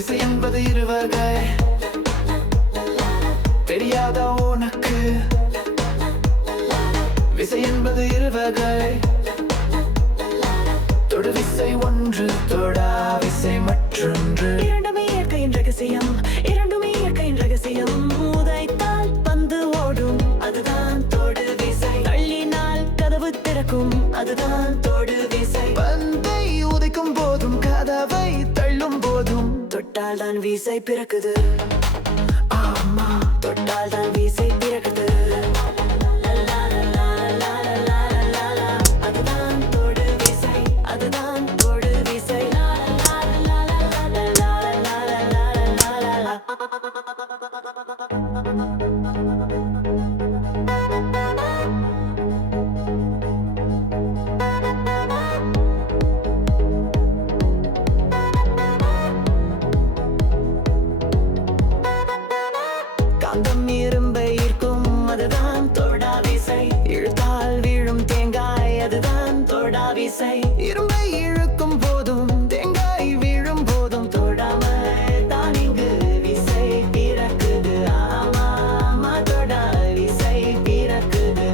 விசை என்பது இருவகை தெரியாத உனக்கு? விசை என்பது இருவகை தொடு விசை ஒன்று தொடா விசை மற்றொன்று. இரண்டுமே இயற்கையின் ரகசியம் இரண்டுமே இயற்கையின் ரகசியம். உதைத்தால் பந்து ஓடும் அதுதான் தொடு விசை. தள்ளினால் கதவு திறக்கும் அதுதான் தொடு விசை. பந்தை உதைக்கும் போதும் கதவை போதும் தொட்டால் தான் வீசை பிறக்குது ஆமா தொட்டால் தான் வீசை பிறக்குது Thank you. விசை இரும்பை இருக்கும் அதுதான் தொடா விசை. இழுத்தால் வீழும் தேங்காய் அதுதான் தொடா விசை. இரும்பை இழுக்கும் போதும் தேங்காய் வீழும் போதும். தொடாம தான் இங்கு விசை பிறக்குது. ஆமா தொடா விசை பிறக்குது.